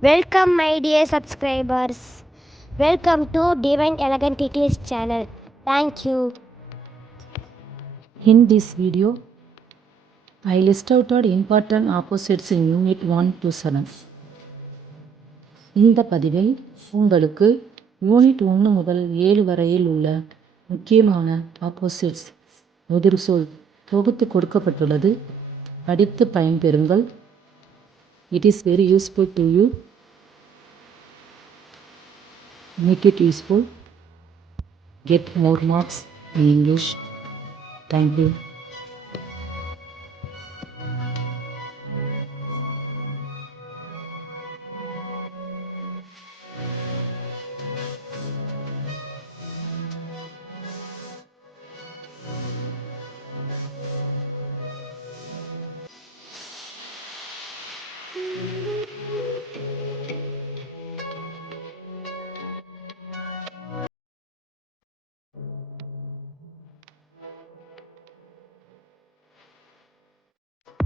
Welcome, my dear subscribers. Welcome to Divine Elegant English channel. Thank you. In this video, I list out important opposites in Unit 1 to 7. இந்த பதிவில் உங்களுக்கு யூனிட் 1 முதல் 7 வரையில் உள்ள முக்கியமான ஆப்போசிட்ஸ் எதிர்சொல் தொகுத்து கொடுக்கப்பட்டுள்ளது. படித்து பயன்பெறுங்கள். It is very useful to you. Make it useful. Get more marks in English. Thank you.